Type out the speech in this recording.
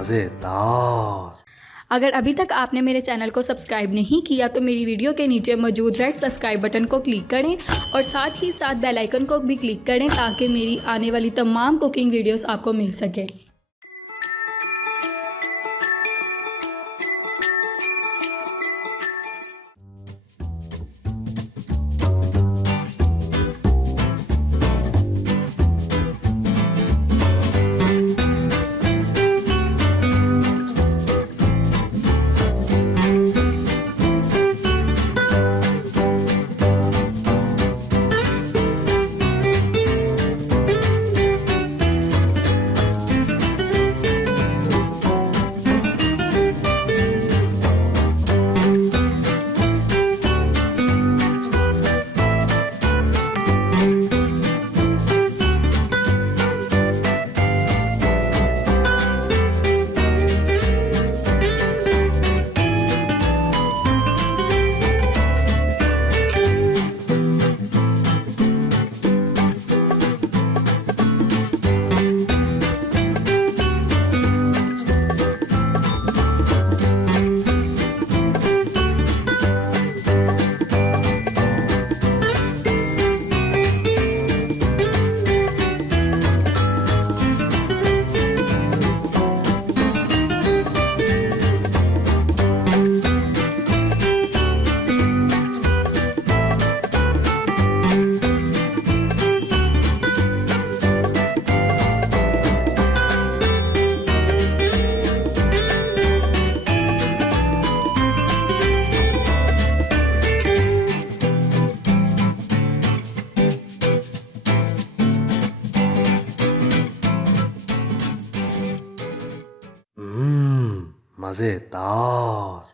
मजेदार। अगर अभी तक आपने मेरे चैनल को सब्सक्राइब नहीं किया तो मेरी वीडियो के नीचे मौजूद रेड सब्सक्राइब बटन को क्लिक करें और साथ ही साथ बेल आइकन को भी क्लिक करें ताकि मेरी आने वाली तमाम कुकिंग वीडियोस आपको मिल सके। मजेदार।